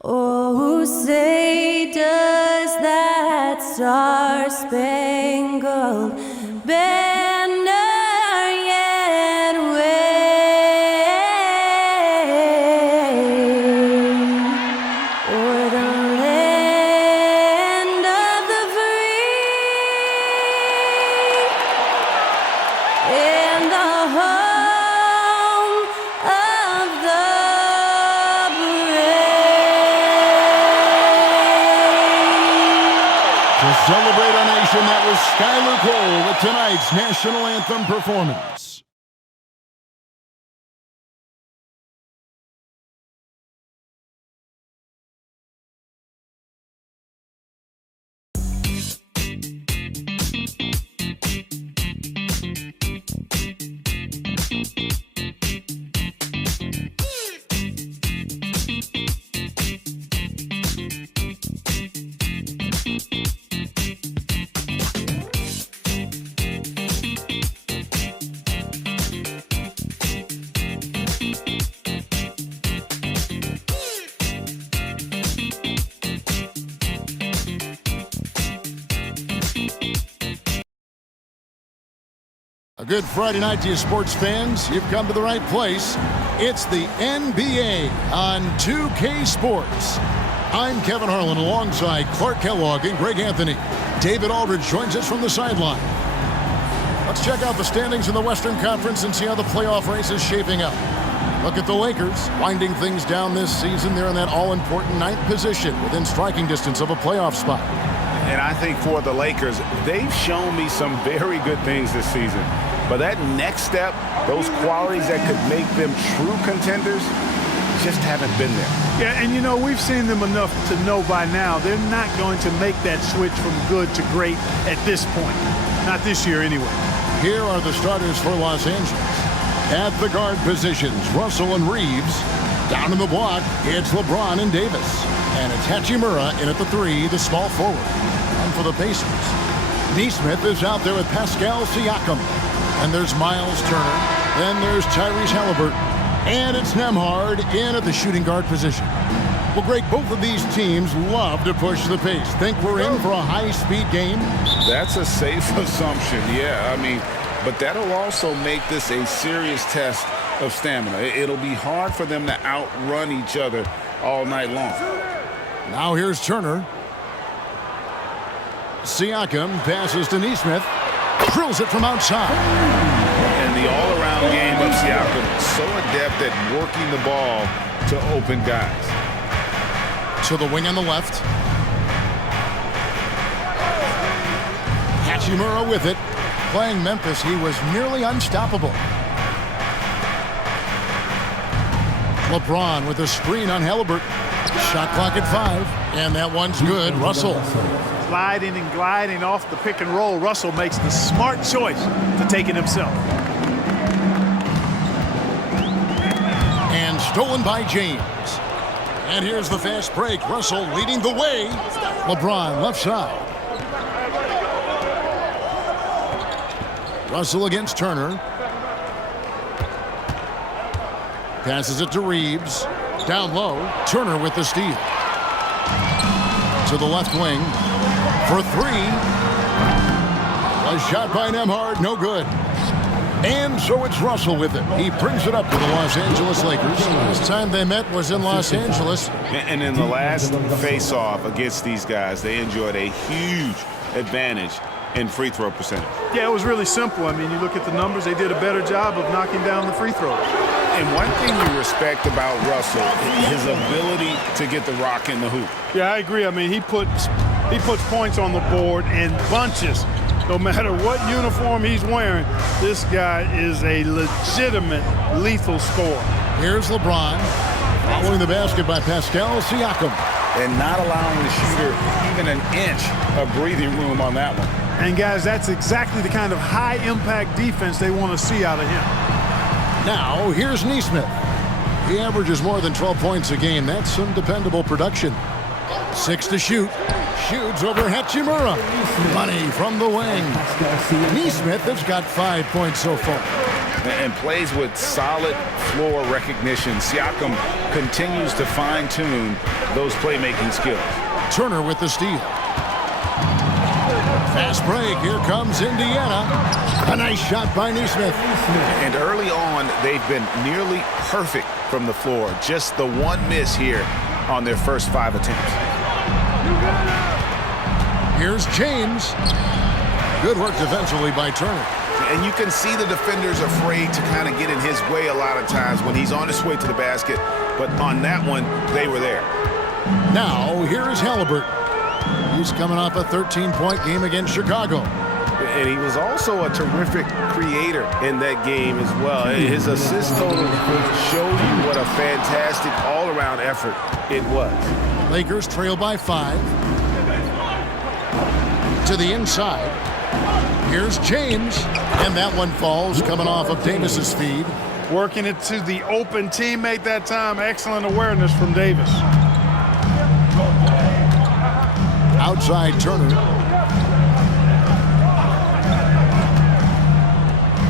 Oh, say does that star-spangled banner yet wave o'er the land of the free and the home of the To celebrate our nation, that was Skylar Cole with tonight's national anthem performance. A good Friday night to you sports fans. You've come to the right place. It's the NBA on 2K Sports. I'm Kevin Harlan alongside Clark Kellogg and Greg Anthony. David Aldridge joins us from the sideline. Let's check out the standings in the Western Conference and see how the playoff race is shaping up. Look at the Lakers winding things down this season. They're in that all-important 9th position within striking distance of a playoff spot. And I think for the Lakers, they've shown me some very good things this season. But that next step, those qualities that could make them true contenders, just haven't been there. Yeah, and you know, we've seen them enough to know by now they're not going to make that switch from good to great at this point. Not this year anyway. Here are the starters for Los Angeles. At the guard positions, Russell and Reeves. Down in the block, it's LeBron and Davis. And it's Hachimura in at the 3, the small forward. And for the Pacers, Nesmith is out there with Pascal Siakam. And there's Miles Turner. Then there's Tyrese Halliburton. And it's Nembhard in at the shooting guard position. Well, Greg, both of these teams love to push the pace. Think we're in for a high-speed game? That's a safe assumption, yeah. I mean, but that'll also make this a serious test of stamina. It'll be hard for them to outrun each other all night long. Now here's Turner. Siakam passes to Nesmith. Drills it from outside. And the all-around game of Siakam, so adept at working the ball to open guys. To the wing on the left. Hachimura with it. Playing Memphis, he was nearly unstoppable. LeBron with a screen on Halliburton. Shot clock at 5, and that one's good. Russell. Sliding and gliding off the pick and roll. Russell makes the smart choice to take it himself. And stolen by James. And here's the fast break. Russell leading the way. LeBron left side. Russell against Turner. Passes it to Reeves. Down low. Turner with the steal. To the left wing. For 3. A shot by Nembhard, no good. And so it's Russell with it. He brings it up to the Los Angeles Lakers. Last time they met was in Los Angeles. And in the last face-off against these guys, they enjoyed a huge advantage in free throw percentage. Yeah, it was really simple. I mean, you look at the numbers, they did a better job of knocking down the free throws. And one thing you respect about Russell is his ability to get the rock in the hoop. Yeah, I agree. I mean, he puts points on the board in bunches. No matter what uniform he's wearing, this guy is a legitimate lethal scorer. Here's LeBron following the basket by Pascal Siakam. And not allowing the shooter even an inch of breathing room on that one. And guys, that's exactly the kind of high-impact defense they want to see out of him. Now, here's Nesmith. He averages more than 12 points a game. That's some dependable production. 6 to shoot. Shoots over Hachimura. Money from the wing. Nesmith has got 5 points so far. and plays with solid floor recognition. Siakam continues to fine-tune those playmaking skills. Turner with the steal. Fast break. Here comes Indiana. A nice shot by Nesmith. And early on, they've been nearly perfect from the floor. Just the one miss here on their first 5 attempts. Here's James. Good work defensively by Turner. And you can see the defenders afraid to kind of get in his way a lot of times when he's on his way to the basket. But on that one, they were there. Now, here's Halliburton. He's coming off a 13-point game against Chicago. And he was also a terrific creator in that game as well. His assist total showed you what a fantastic all-around effort it was. Lakers trail by 5. To the inside. Here's James. And that one falls coming off of Davis's feed. Working it to the open teammate that time. Excellent awareness from Davis. Outside Turner.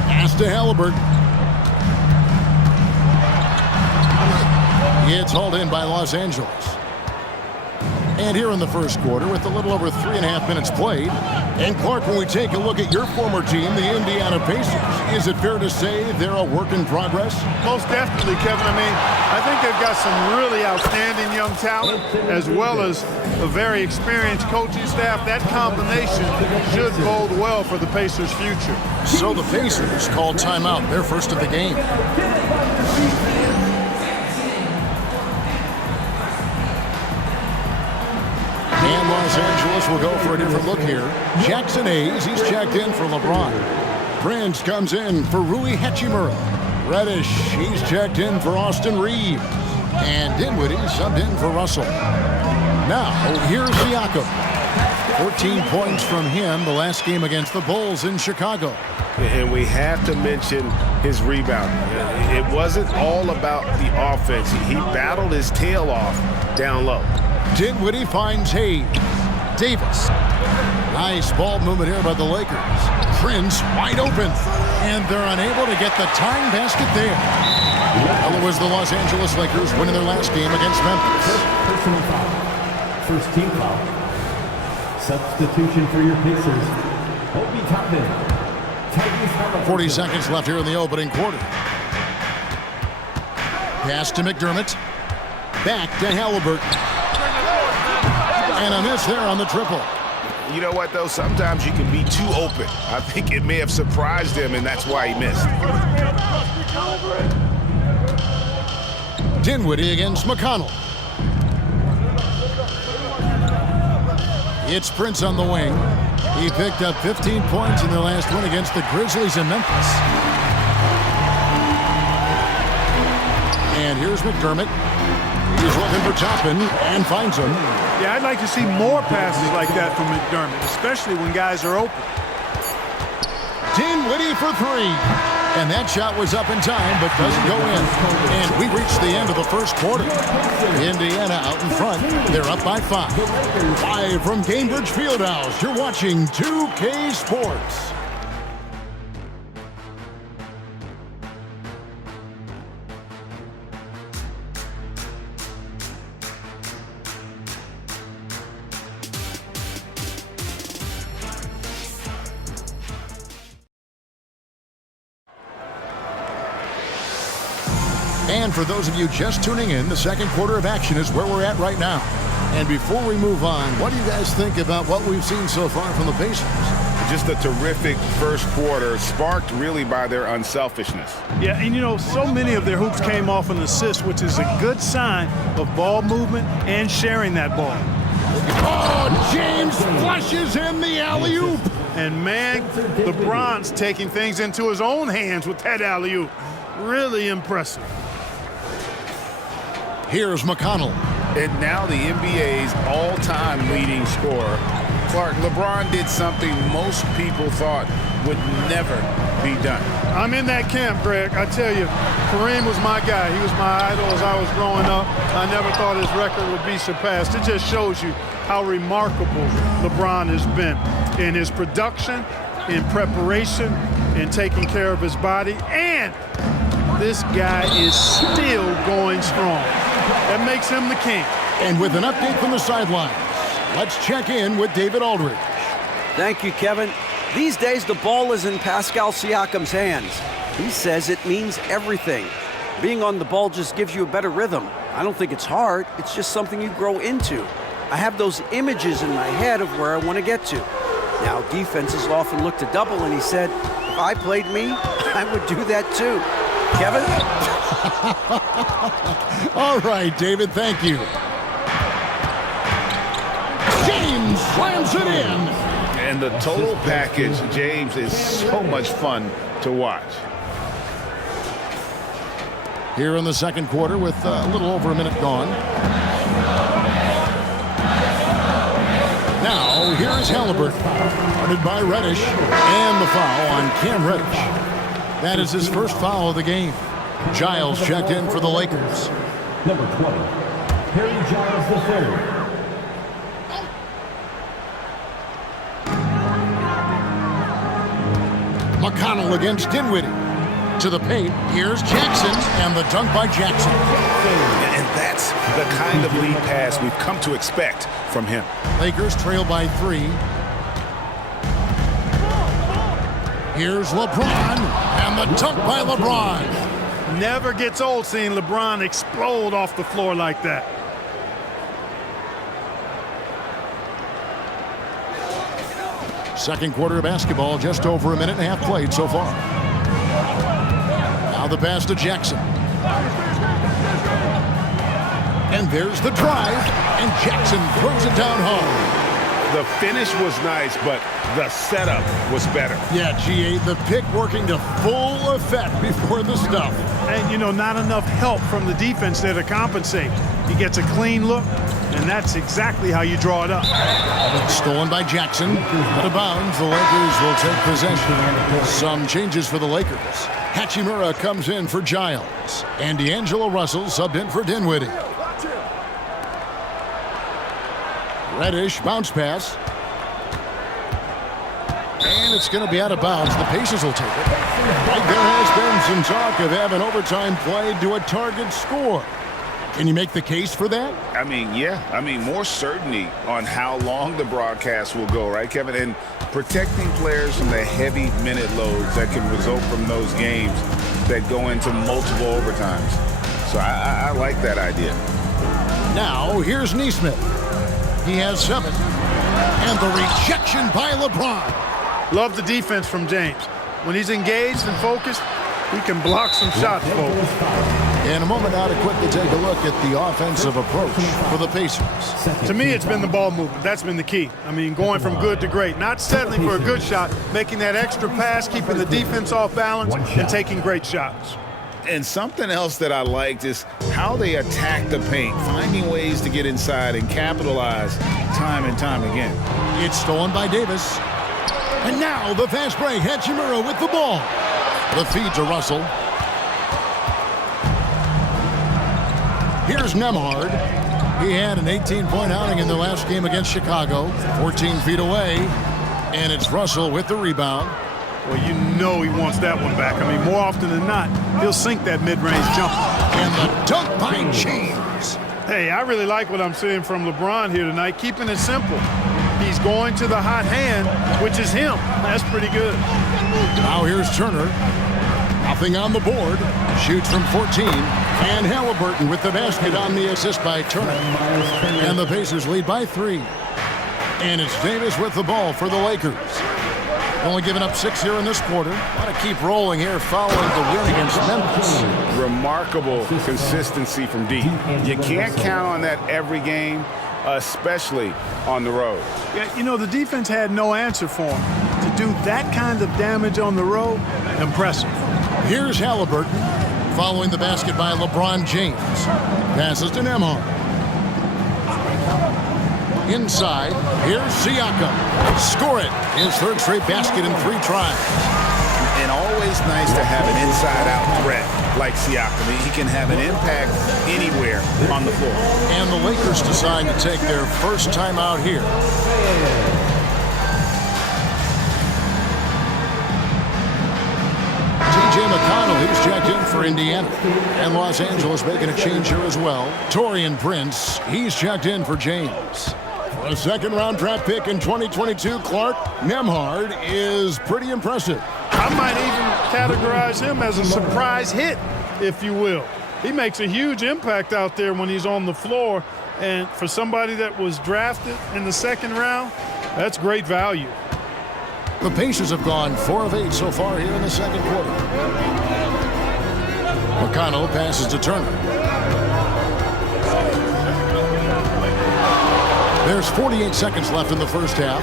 Pass to Halliburton. It's hauled in by Los Angeles. And here in the first quarter, with a little over 3.5 minutes played. And Clark, when we take a look at your former team, the Indiana Pacers, is it fair to say they're a work in progress? Most definitely, Kevin. I mean, I think they've got some really outstanding young talent, as well as a very experienced coaching staff. That combination should bode well for the Pacers' future. So the Pacers call timeout, their first of the game. And Los Angeles will go for a different look here. Jackson Hayes, he's checked in for LeBron. Prince comes in for Rui Hachimura. Reddish, he's checked in for Austin Reeves. And Dinwiddie subbed in for Russell. Now, here's Siakam. 14 points from him the last game against the Bulls in Chicago. And we have to mention his rebound. It wasn't all about the offense. He battled his tail off down low. Dinwiddie finds Hayes. Davis. Nice ball movement here by the Lakers. Prince wide open. And they're unable to get the tying basket there. Well, it was the Los Angeles Lakers winning their last game against Memphis. Personal foul. First team foul. Substitution for your Pacers. Obi Toppin. 40 seconds left here in the opening quarter. Pass to McDermott. Back to Halliburton. And a miss there on the triple. You know what, though? Sometimes you can be too open. I think it may have surprised him, and that's why he missed. Dinwiddie against McConnell. It's Prince on the wing. He picked up 15 points in their last win against the Grizzlies in Memphis. And here's McDermott. He's looking for Toppin and finds him. Yeah, I'd like to see more passes like that from McDermott, especially when guys are open. Dinwiddie for 3. And that shot was up in time, but doesn't go in. And we reached the end of the first quarter. Indiana out in front. They're up by 5. Live from Cambridge Fieldhouse, you're watching 2K Sports. And for those of you just tuning in, the second quarter of action is where we're at right now. And before we move on, what do you guys think about what we've seen so far from the Pacers? Just a terrific first quarter, sparked really by their unselfishness. Yeah, and you know, so many of their hoops came off an assist, which is a good sign of ball movement and sharing that ball. Oh, James flushes in the alley-oop. And man, LeBron's taking things into his own hands with that alley-oop. Really impressive. Here's McConnell. And now the NBA's all-time leading scorer. Clark, LeBron did something most people thought would never be done. I'm in that camp, Greg. I tell you, Kareem was my guy. He was my idol as I was growing up. I never thought his record would be surpassed. It just shows you how remarkable LeBron has been in his production, in preparation, and taking care of his body. And this guy is still going strong. That makes him the king. And with an update from the sidelines, let's check in with David Aldridge. Thank you, Kevin. These days, the ball is in Pascal Siakam's hands. He says it means everything. Being on the ball just gives you a better rhythm. I don't think it's hard. It's just something you grow into. I have those images in my head of where I want to get to. Now, defenses often look to double, and he said, if I played me, I would do that too. Kevin? All right, David, thank you. James slams it in. And the total package, James, is so much fun to watch. Here in the second quarter with a little over a minute gone. Now, here's Halliburton, guarded by Reddish, and the foul on Cam Reddish. That is his first foul of the game. Giles checked in for the Lakers. Number 20, Harry Giles III. McConnell against Dinwiddie. To the paint, here's Jackson, and the dunk by Jackson. And that's the kind of lead pass we've come to expect from him. Lakers trail by 3. Here's LeBron, and the dunk by LeBron. Never gets old seeing LeBron explode off the floor like that. Second quarter of basketball, just over a minute and a half played so far. Now the pass to Jackson. And there's the drive, and Jackson throws it down hard. The finish was nice, but the setup was better. Yeah, GA, the pick working to full effect before the stuff. And, you know, not enough help from the defense there to compensate. He gets a clean look, and that's exactly how you draw it up. Stolen by Jackson. Out of bounds, the Lakers will take possession. Some changes for the Lakers. Hachimura comes in for Giles. And D'Angelo Russell subbed in for Dinwiddie. Reddish, bounce pass. And it's going to be out of bounds. The Pacers will take it. Like there has been some talk of having overtime played to a target score. Can you make the case for that? I mean, yeah. I mean, more certainty on how long the broadcast will go, right, Kevin? And protecting players from the heavy minute loads that can result from those games that go into multiple overtimes. So I like that idea. Now, here's Nesmith. He has 7. And the rejection by LeBron. Love the defense from James. When he's engaged and focused, he can block some shots, folks. In a moment now to quickly take a look at the offensive approach for the Pacers. To me, it's been the ball movement. That's been the key. I mean, going from good to great. Not settling for a good shot, making that extra pass, keeping the defense off balance, and taking great shots. And something else that I liked is how they attack the paint, finding ways to get inside and capitalize time and time again. It's stolen by Davis. And now the fast break. Hachimura with the ball. The feed to Russell. Here's Nembhard. He had an 18-point outing in the last game against Chicago. 14 feet away. And it's Russell with the rebound. Well, you know he wants that one back. I mean, more often than not, he'll sink that mid-range jumper. And the dunk by James. Hey, I really like what I'm seeing from LeBron here tonight, keeping it simple. He's going to the hot hand, which is him. That's pretty good. Now here's Turner. Nothing on the board. Shoots from 14. And Halliburton with the basket on the assist by Turner. And the Pacers lead by 3. And it's Davis with the ball for the Lakers. Only giving up 6 here in this quarter. Want to keep rolling here following the win against Memphis. Remarkable consistency from deep. You can't count on that every game, especially on the road. Yeah, you know, the defense had no answer for him. To do that kind of damage on the road, impressive. Here's Halliburton following the basket by LeBron James. Passes to Nembhard. Inside, here's Siakam. Score it. His third straight basket in 3 tries. And always nice to have an inside-out threat like Siakam. He can have an impact anywhere on the floor. And the Lakers decide to take their first time out here. T.J. McConnell, he's checked in for Indiana. And Los Angeles making a change here as well. Taurean Prince, he's checked in for James. For a second-round draft pick in 2022, Clark Nembhard is pretty impressive. I might even categorize him as a surprise hit, if you will. He makes a huge impact out there when he's on the floor. And for somebody that was drafted in the second round, that's great value. The Pacers have gone 4 of 8 so far here in the second quarter. McConnell passes to Turner. There's 48 seconds left in the first half.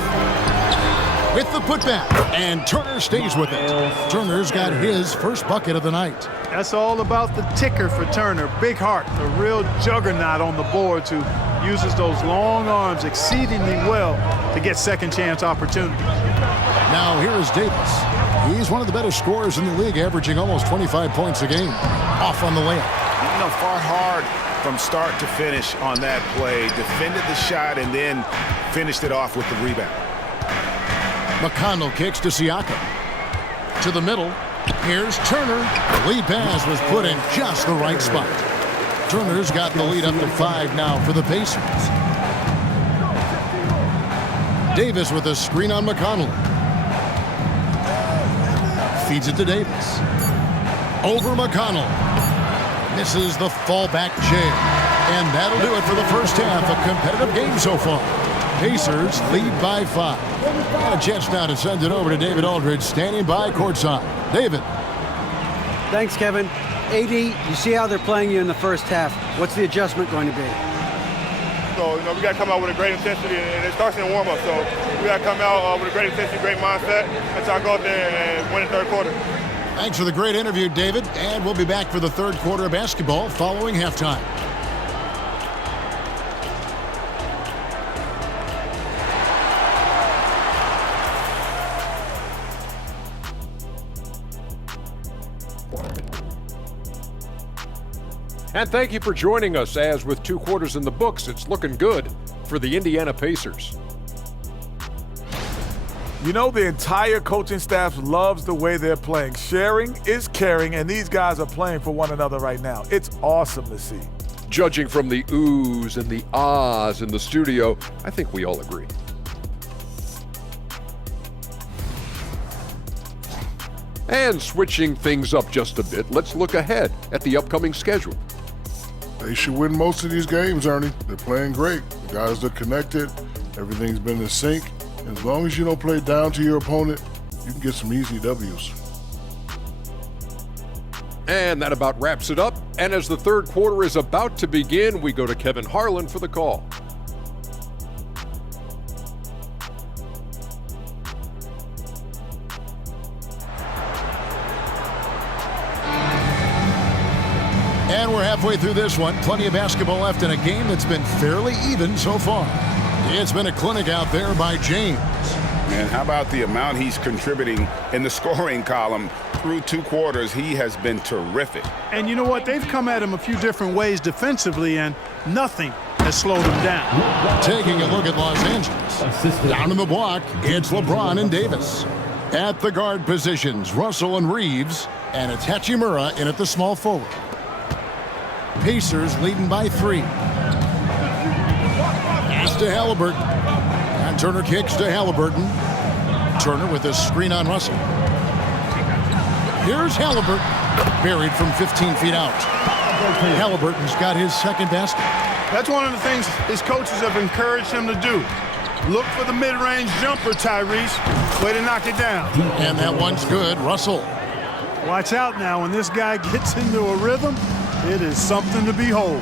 With the putback, and Turner stays with it. Turner's got his first bucket of the night. That's all about the ticker for Turner. Big heart, a real juggernaut on the boards who uses those long arms exceedingly well to get second chance opportunities. Now here is Davis. He's one of the better scorers in the league, averaging almost 25 points a game. Off on the layup. You know, fought hard from start to finish on that play. Defended the shot and then finished it off with the rebound. McConnell kicks to Siakam. To the middle. Here's Turner. The lead pass was put in just the right spot. Turner's got the lead up to 5 now for the Pacers. Davis with a screen on McConnell. Feeds it to Davis. Over McConnell. Misses the fallback jam. And that'll do it for the first half. A competitive game so far. Pacers lead by 5. Got a chance now to send it over to David Aldridge, standing by courtside. David. Thanks, Kevin. AD, you see how they're playing you in the first half. What's the adjustment going to be? So, we got to come out with a great intensity, and it starts in the warm-up. So we got to come out with a great intensity, great mindset, and try to go out there and win the third quarter. Thanks for the great interview, David. And we'll be back for the third quarter of basketball following halftime. And thank you for joining us, as with 2 quarters in the books, it's looking good for the Indiana Pacers. You know, the entire coaching staff loves the way they're playing. Sharing is caring, and these guys are playing for one another right now. It's awesome to see. Judging from the oohs and the ahs in the studio, I think we all agree. And switching things up just a bit, let's look ahead at the upcoming schedule. They should win most of these games, Ernie. They're playing great. The guys are connected. Everything's been in sync. As long as you don't play down to your opponent, you can get some easy W's. And that about wraps it up. And as the third quarter is about to begin, we go to Kevin Harlan for the call. And we're halfway through this one. Plenty of basketball left in a game that's been fairly even so far. It's been a clinic out there by James. And how about the amount he's contributing in the scoring column? Through 2 quarters, he has been terrific. And you know what? They've come at him a few different ways defensively, and nothing has slowed him down. Taking a look at Los Angeles. Down in the block, it's LeBron and Davis. At the guard positions, Russell and Reeves. And it's Hachimura in at the small forward. Pacers leading by 3. Pass to Halliburton. And Turner kicks to Halliburton. Turner with a screen on Russell. Here's Halliburton. Buried from 15 feet out. Halliburton's got his second basket. That's one of the things his coaches have encouraged him to do. Look for the mid-range jumper, Tyrese. Way to knock it down. And that one's good. Russell. Watch out now. When this guy gets into a rhythm, it is something to behold.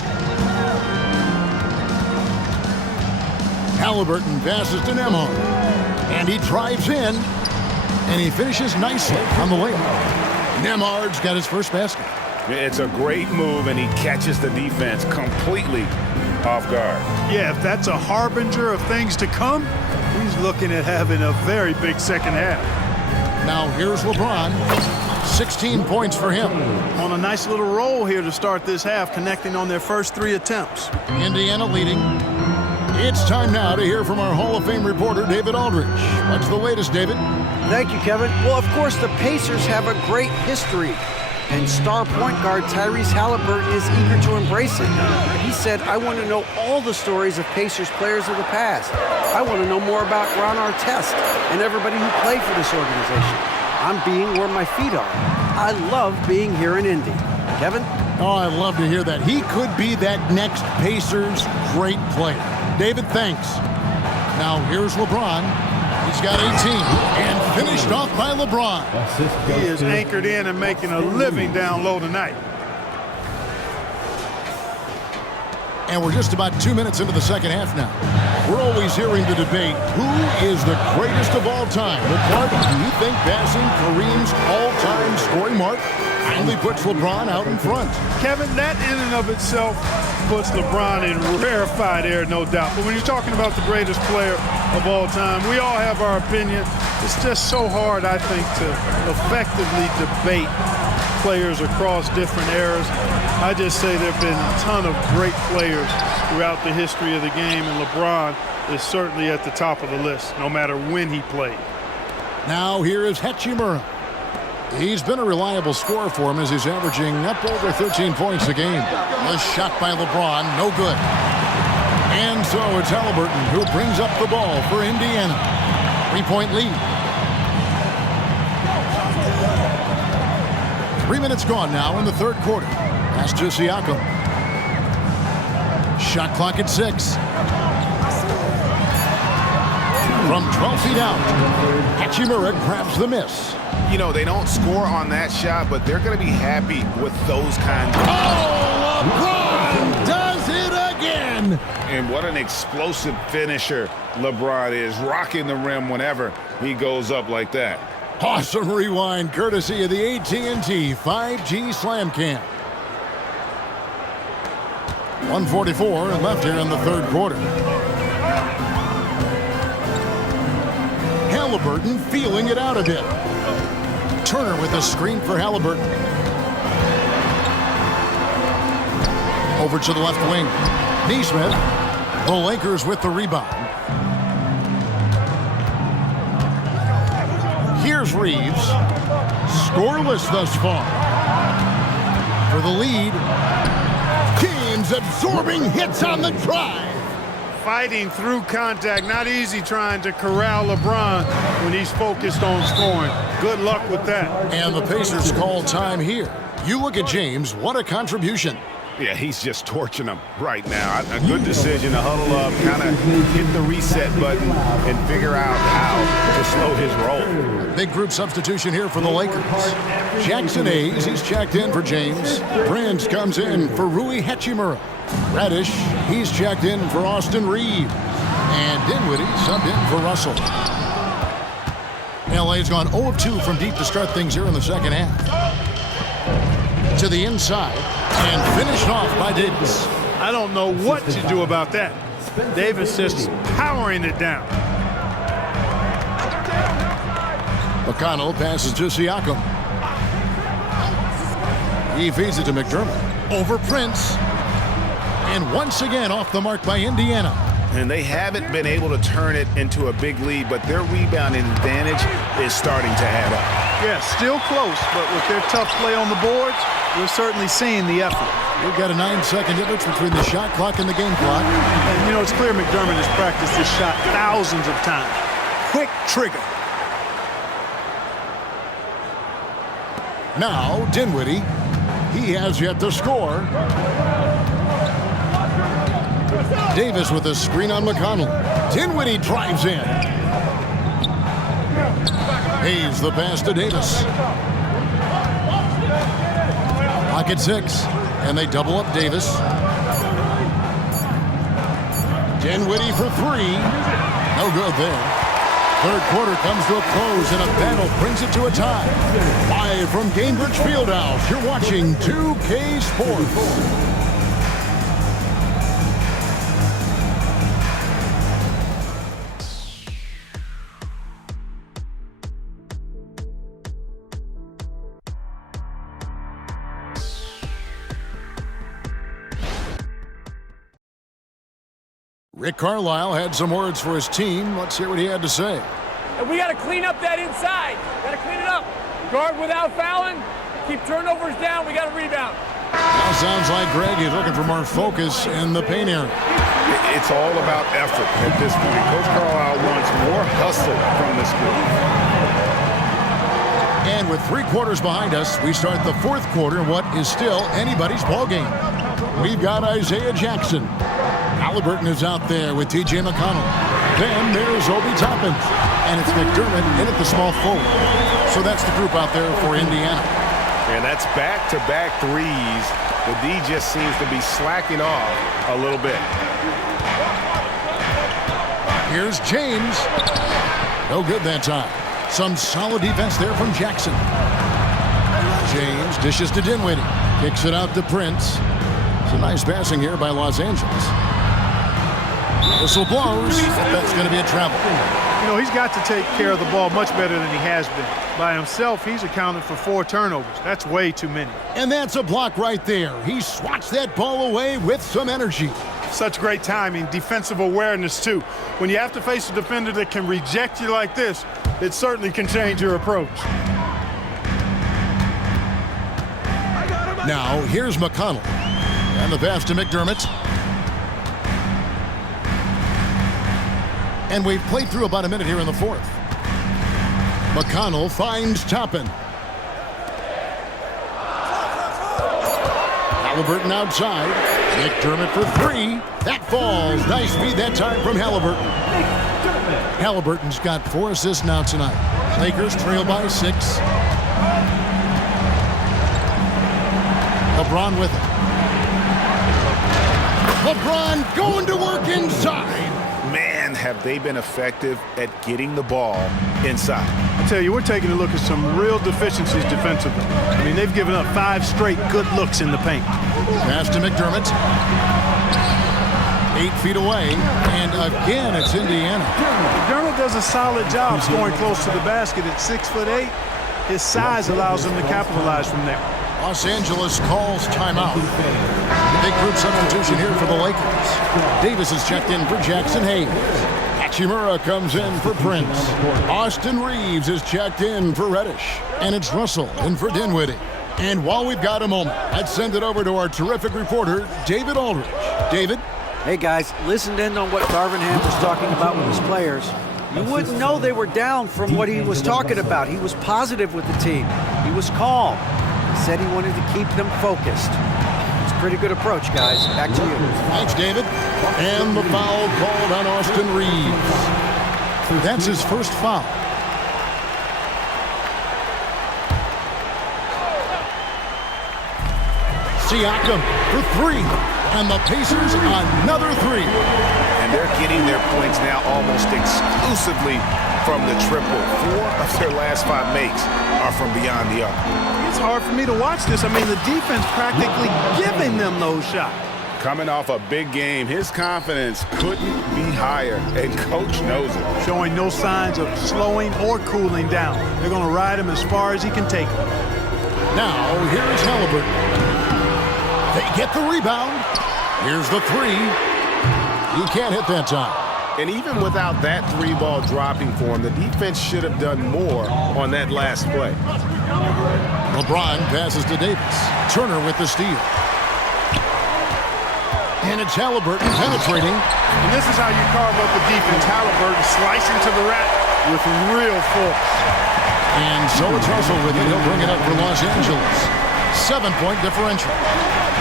Halliburton passes to Nembhard. And he drives in. And he finishes nicely on the layup. Nembhard's got his first basket. It's a great move, and he catches the defense completely off guard. Yeah, if that's a harbinger of things to come, he's looking at having a very big second half. Now here's LeBron. 16 points for him. On a nice little roll here to start this half, connecting on their first 3 attempts. Indiana leading. It's time now to hear from our Hall of Fame reporter, David Aldridge. What's the latest, David? Thank you, Kevin. Well, of course, the Pacers have a great history, and star point guard Tyrese Halliburton is eager to embrace it. He said, I want to know all the stories of Pacers players of the past. I want to know more about Ron Artest and everybody who played for this organization. I'm being where my feet are. I love being here in Indy. Kevin? Oh, I love to hear that. He could be that next Pacers great player. David, thanks. Now, here's LeBron. He's got 18 and finished off by LeBron. He is anchored in and making a living down low tonight. And we're just about 2 minutes into the second half now. We're always hearing the debate, who is the greatest of all time? Well, Clark, do you think passing Kareem's all-time scoring mark finally puts LeBron out in front? Kevin, that in and of itself puts LeBron in rarefied air, no doubt. But when you're talking about the greatest player of all time, we all have our opinion. It's just so hard, I think, to effectively debate players across different eras. I just say there have been a ton of great players throughout the history of the game, and LeBron is certainly at the top of the list, no matter when he played. Now here is Hachimura. He's been a reliable scorer for him as he's averaging up over 13 points a game. A shot by LeBron, no good. And so it's Halliburton who brings up the ball for Indiana. 3-point lead. 3 minutes gone now in the third quarter. Pass to Siakam. Shot clock at 6. From 12 feet out, Hachimura grabs the miss. You know, they don't score on that shot, but they're going to be happy with those kinds of... Oh, LeBron does it again! And what an explosive finisher LeBron is, rocking the rim whenever he goes up like that. Awesome rewind, courtesy of the AT&T 5G Slam Cam. 1:44 left here in the third quarter. Halliburton feeling it out a bit. Turner with a screen for Halliburton. Over to the left wing. Neesmith. The Lakers with the rebound. Here's Reeves. Scoreless thus far. For the lead. James absorbing hits on the drive. Fighting through contact, not easy trying to corral LeBron when he's focused on scoring. Good luck with that. And the Pacers call time here. You look at James, what a contribution. Yeah, he's just torching them right now. A good decision to huddle up, kind of hit the reset button and figure out how to slow his roll. Big group substitution here for the Lakers. Jackson Hayes, he's checked in for James. Prince comes in for Rui Hachimura. Reddish, he's checked in for Austin Reeves. And Dinwiddie subbed in for Russell. LA's gone 0 of 2 from deep to start things here in the second half. To the inside and finished off by Davis. I don't know what to do about that. Davis just powering it down. McConnell passes to Siakam. He feeds it to McDermott. Over Prince. And once again off the mark by Indiana. And they haven't been able to turn it into a big lead, but their rebounding advantage is starting to add up. Yeah, still close, but with their tough play on the boards, we're certainly seeing the effort. We've got a 9-second difference between the shot clock and the game clock. And, you know, it's clear McDermott has practiced this shot thousands of times. Quick trigger. Now, Dinwiddie. He has yet to score. Davis with a screen on McConnell. Dinwiddie drives in. Hayes the pass to Davis. Clock at 6. And they double up Davis. Dinwiddie for 3. No good there. Third quarter comes to a close and a battle brings it to a tie. Live from Gainbridge Fieldhouse, you're watching 2K Sports. Rick Carlisle had some words for his team. Let's hear what he had to say. and we got to clean up that inside. Got to clean it up. Guard without fouling. Keep turnovers down. We got to rebound. Now sounds like Greg is looking for more focus in the paint area. It's all about effort at this point. Coach Carlisle wants more hustle from this group. And with 3 quarters behind us, we start the 4th quarter in what is still anybody's ball game. We've got Isaiah Jackson. Halliburton is out there with T.J. McConnell. Then there's Obi Toppin. And it's McDermott in at the small forward. So that's the group out there for Indiana. And that's back-to-back threes. The D just seems to be slacking off a little bit. Here's James. No good that time. Some solid defense there from Jackson. James dishes to Dinwiddie. Kicks it out to Prince. Some nice passing here by Los Angeles. Whistle blows. That's going to be a travel. You know, he's got to take care of the ball much better than he has been. By himself, he's accounted for 4 turnovers. That's way too many. And that's a block right there. He swats that ball away with some energy. Such great timing, defensive awareness, too. When you have to face a defender that can reject you like this, it certainly can change your approach. Now, here's McConnell. And the pass to McDermott. And we've played through about a minute here in the 4th. McConnell finds Toppin. Halliburton outside. McDermott for 3. That falls. Nice feed that time from Halliburton. Halliburton's got 4 assists now tonight. Lakers trail by 6. LeBron with it. LeBron going to work inside. Man, have they been effective at getting the ball inside. I tell you, we're taking a look at some real deficiencies defensively. I mean, they've given up 5 straight good looks in the paint. Pass to McDermott. 8 feet away, and again it's Indiana. McDermott does a solid job scoring close to the basket at 6'8". His size allows him to capitalize from there. Los Angeles calls timeout. Big group substitution here for the Lakers. Davis is checked in for Jackson Hayes. Hachimura comes in for Prince. Austin Reeves is checked in for Reddish. And it's Russell in for Dinwiddie. And while we've got a moment, let's send it over to our terrific reporter, David Aldridge. David? Hey guys, listened in on what Darvin Ham was talking about with his players. You wouldn't know they were down from what he was talking about. He was positive with the team. He was calm. He said he wanted to keep them focused. It's a pretty good approach, guys. Back to you. Thanks, David. And the foul called on Austin Reeves. That's his first foul. Siakam for 3. And the Pacers another 3. And they're getting their points now almost exclusively from the triple. 4 of their last 5 makes are from beyond the arc. It's hard for me to watch this. I mean, the defense practically giving them those shots. Coming off a big game, his confidence couldn't be higher, and Coach knows it. Showing no signs of slowing or cooling down. They're going to ride him as far as he can take him. Now, here's Halliburton. They get the rebound. Here's the 3. He can't hit that time. And even without that 3-ball dropping for him, the defense should have done more on that last play. LeBron passes to Davis. Turner with the steal. And it's Halliburton penetrating. And this is how you carve up the defense. Halliburton slicing to the rack with real force. And so it's Russell with it. He'll bring it up for Los Angeles. 7-point differential.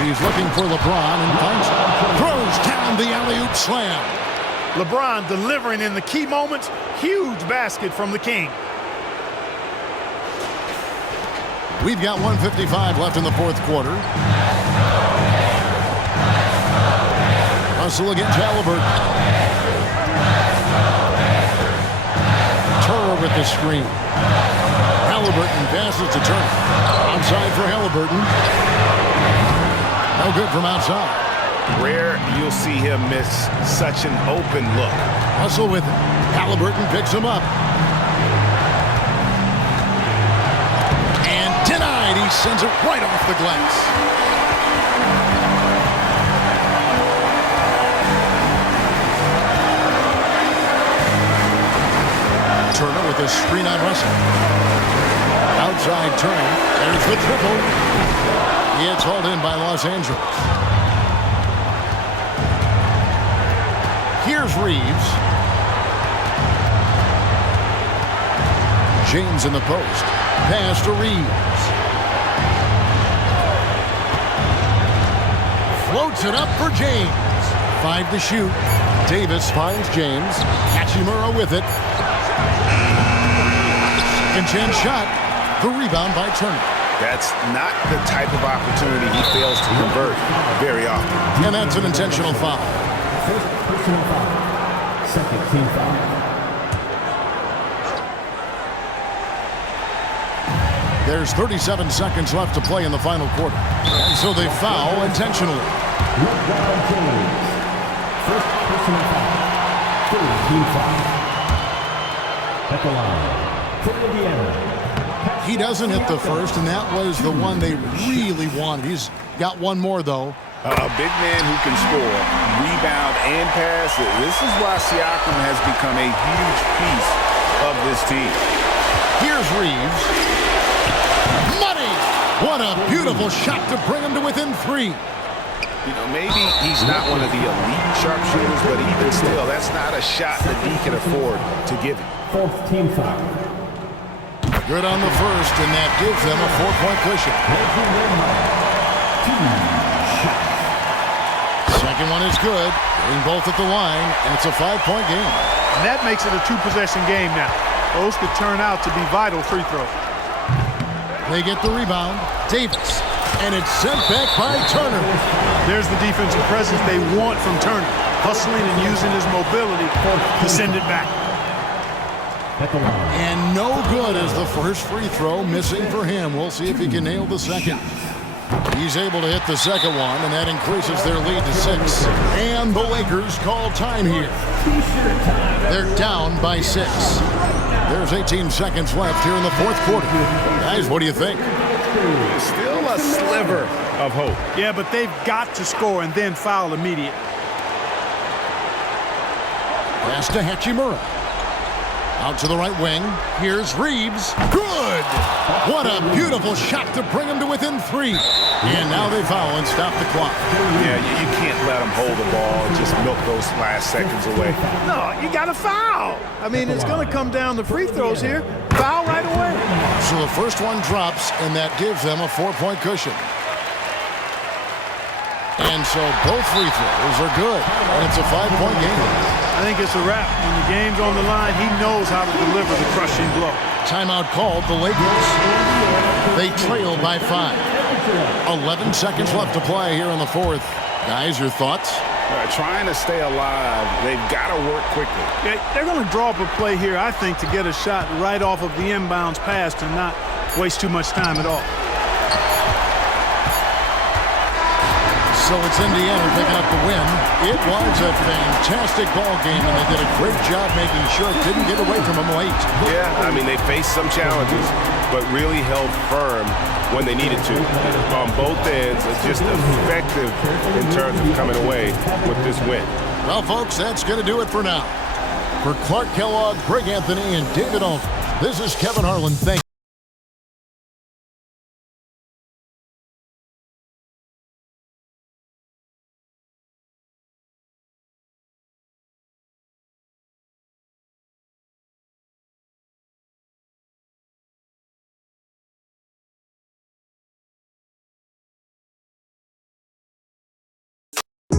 He's looking for LeBron and finds it. Throws down the alley-oop slam. LeBron delivering in the key moments. Huge basket from the King. We've got 1:55 left in the 4th quarter. Russell against Halliburton. Turner with the screen. Halliburton passes to Turner. Outside for Halliburton. No good from outside. Rare you'll see him miss such an open look. Russell with it. Halliburton picks him up. And denied. He sends it right off the glass. Turner with a screen on Russell. Outside Turner. There's the triple. It's hauled in by Los Angeles. Here's Reeves. James in the post. Pass to Reeves. Floats it up for James. 5 to shoot. Davis finds James. Hachimura with it. Second chance shot. The rebound by Turner. That's not the type of opportunity he fails to convert very often. And that's an intentional foul. First personal foul. Second team foul. There's 37 seconds left to play in the final quarter. And so they foul intentionally. LeBron James. First personal foul. Third team foul. At the line for Indiana. He doesn't hit the first, and that was the one they really wanted. He's got one more, though. A big man who can score, rebound, and pass. This is why Siakam has become a huge piece of this team. Here's Reeves. Money! What a beautiful shot to bring him to within 3. You know, maybe he's not one of the elite sharpshooters, but even still, that's not a shot that he can afford to give him. Fourth team foul. Good on the first, and that gives them a 4-point cushion. Second one is good. Getting both at the line, and it's a 5-point game. And that makes it a 2-possession game now. Those could turn out to be vital free throws. They get the rebound. Davis. And it's sent back by Turner. There's the defensive presence they want from Turner. Hustling and using his mobility to send it back. And no good as the first free throw missing for him. We'll see if he can nail the second. He's able to hit the second one, and that increases their lead to 6. And the Lakers call time here. They're down by 6. There's 18 seconds left here in the fourth quarter. Guys, what do you think? Still a sliver of hope. Yeah, but they've got to score and then foul immediately. Pass to Hachimura. Out to the right wing. Here's Reeves. Good! What a beautiful shot to bring him to within 3. And now they foul and stop the clock. Yeah, you can't let them hold the ball and just milk those last seconds away. No, you got to foul. I mean, it's going to come down to free throws here. Foul right away. So the first one drops, and that gives them a 4-point cushion. And so both free throws are good, and it's a 5-point game. I think it's a wrap. When the game's on the line, he knows how to deliver the crushing blow. Timeout called the Lakers. They trail by 5. 11 seconds left to play here in the fourth. Guys, your thoughts? Trying to stay alive, they've got to work quickly. Yeah, they're going to draw up a play here, I think, to get a shot right off of the inbounds pass and not waste too much time at all. So it's Indiana picking up the win. It was a fantastic ball game, and they did a great job making sure it didn't get away from them late. Yeah, I mean, they faced some challenges, but really held firm when they needed to. On both ends, it's just effective in terms of coming away with this win. Well, folks, that's going to do it for now. For Clark Kellogg, Greg Anthony, and David Alton, this is Kevin Harlan. Thank you.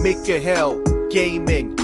Make your hell gaming.